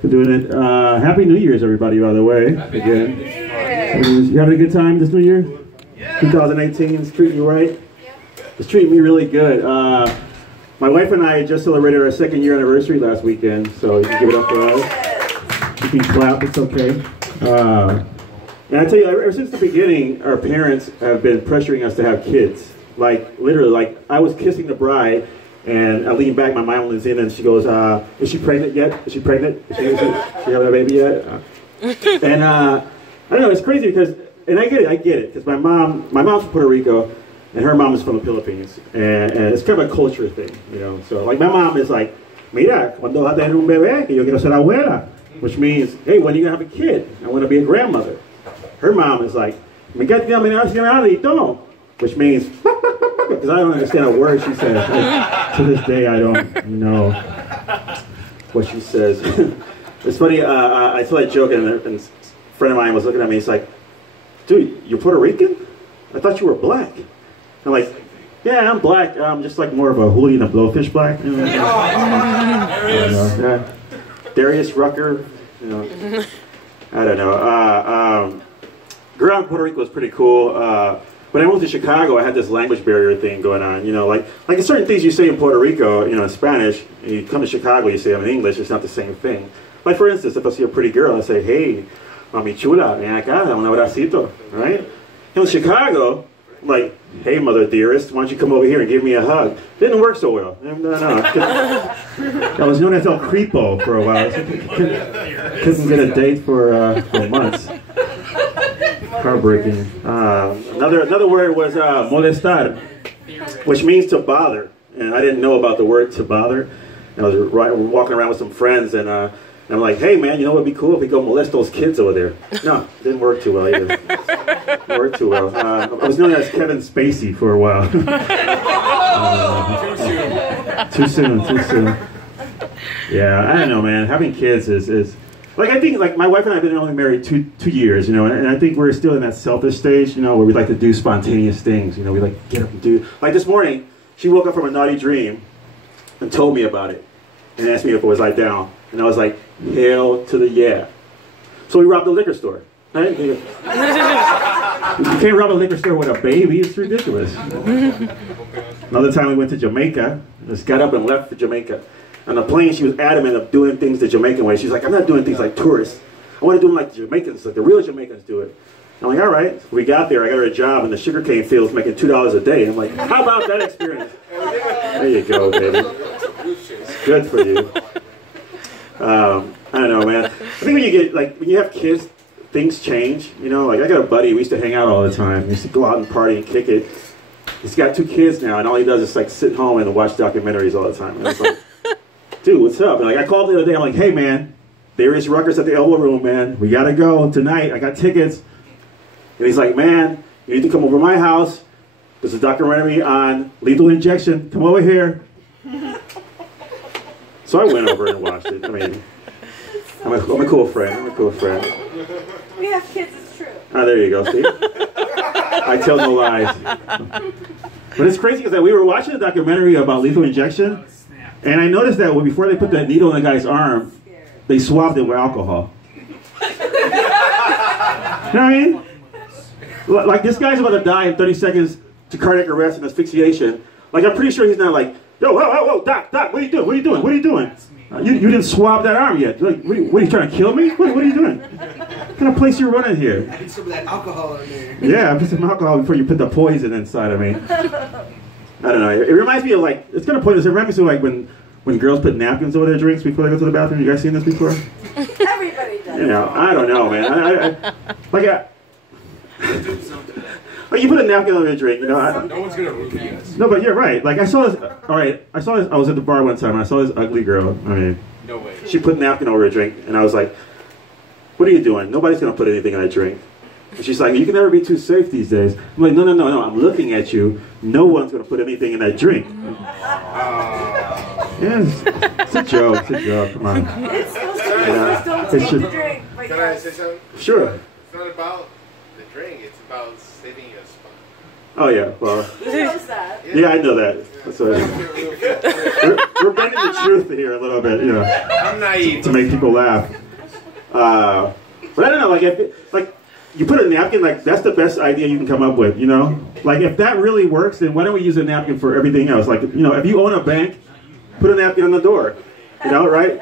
for doing it. Happy New Year's, everybody, by the way. Again. You having a good time this New Year? 2018 is treating you right? It's treating me really good. My wife and I just celebrated our 2nd year anniversary last weekend, so you can give it up for us. You can clap, it's okay. And I tell you, ever since the beginning, our parents have been pressuring us to have kids. Like, literally, like, I was kissing the bride, and I leaned back, my mom was in, and she goes, is she pregnant yet? Is she pregnant? Is she have a baby yet? And I don't know, it's crazy because, and I get it, because my mom's from Puerto Rico, and her mom is from the Philippines, and it's kind of a culture thing, you know. So, like, my mom is like, mira, cuando vas a tener un bebé, que yo quiero ser abuela, which means, hey, when are you going to have a kid? I want to be a grandmother. Her mom is like, me queda nacionalito, which means, because I don't understand a word she says. Like, to this day, I don't know what she says. It's funny, I tell that joke, and a friend of mine was looking at me, he's like, dude, you're Puerto Rican? I thought you were black. I'm like, yeah, I'm black. I'm just like more of a Hoolie and a Blowfish black. You know? Yeah. Darius Rucker, you know. I don't know. Growing up in Puerto Rico was pretty cool. When I moved to Chicago, I had this language barrier thing going on. You know, like certain things you say in Puerto Rico, you know, in Spanish, and you come to Chicago, you say them in English. It's not the same thing. Like, for instance, if I see a pretty girl, I say, hey, mami chula, ven acá, un abracito, right? In Chicago, I'm like, hey, mother dearest, why don't you come over here and give me a hug? Didn't work so well. No. I was known as El Creepo for a while. Couldn't get a date for months. Heartbreaking. Another word was molestar, which means to bother. And I didn't know about the word to bother. And I was walking around with some friends, and I'm like, hey man, you know what would be cool if we go molest those kids over there? No, didn't work too well either. Didn't work too well. I was known as Kevin Spacey for a while. Too soon. Yeah, I don't know, man. Having kids is like, I think, like, my wife and I have been only married two years, you know, and I think we're still in that selfish stage, you know, where we like to do spontaneous things, you know, we like to get up and do. Like this morning, she woke up from a naughty dream and told me about it and asked me if it was like down. And I was like, hell to the yeah. So we robbed the liquor store. Right? You can't rob a liquor store with a baby, it's ridiculous. Another time we went to Jamaica, just got up and left for Jamaica. On the plane, she was adamant of doing things the Jamaican way. She's like, I'm not doing things like tourists. I want to do them like the Jamaicans, like the real Jamaicans do it. I'm like, all right. We got there, I got her a job in the sugarcane fields making $2 a day. I'm like, how about that experience? There you go, baby. It's good for you. I don't know, man. I think when you have kids, things change. You know, like I got a buddy, we used to hang out all the time. We used to go out and party and kick it. He's got 2 kids now, and all he does is like sit home and watch documentaries all the time. And I was like, dude, what's up? And like I called the other day, I'm like, hey man, Darius Rucker's at the Elbow Room, man. We gotta go tonight. I got tickets. And he's like, man, you need to come over to my house. There's a documentary on lethal injection. Come over here. So I went over and watched it. I mean, I'm a cool friend. We have kids, it's true. Ah, there you go, see? I tell no lies. But it's crazy because we were watching a documentary about lethal injection, and I noticed that before they put that needle in the guy's arm, they swabbed it with alcohol. You know what I mean? Like, this guy's about to die in 30 seconds to cardiac arrest and asphyxiation. Like, I'm pretty sure he's not like, yo, whoa, doc, what are you doing? You didn't swab that arm yet. Like, what are you trying to kill me? What are you doing? What kind of place you running here? Put some of that alcohol in there. Yeah, put some alcohol before you put the poison inside of me. I don't know. It reminds me of, like, it's kind of pointless. It reminds me of, like, when girls put napkins over their drinks before they go to the bathroom. You guys seen this before? Everybody does. You know, I don't know, man. Like you put a napkin on your drink, you know. No one's gonna root you. No, but you're right. Like I saw this. All right, I was at the bar one time, and I saw this ugly girl. I mean, no way. She put a napkin over her drink, and I was like, "What are you doing? Nobody's gonna put anything in that drink." And she's like, "You can never be too safe these days." I'm like, "No. I'm looking at you. No one's gonna put anything in that drink." Yes, it's a joke. Come on. It's supposed to be just don't take the drink. Can I say something? Sure. It's not about the drink. It's about saving your spine. Oh yeah, well. Who knows that? Yeah, I know that. So, we're bending the truth here a little bit, you know, I'm naive. to make people laugh. But I don't know, like you put a napkin, like that's the best idea you can come up with, you know? Like if that really works, then why don't we use a napkin for everything else? Like, you know, if you own a bank, put a napkin on the door, you know, right?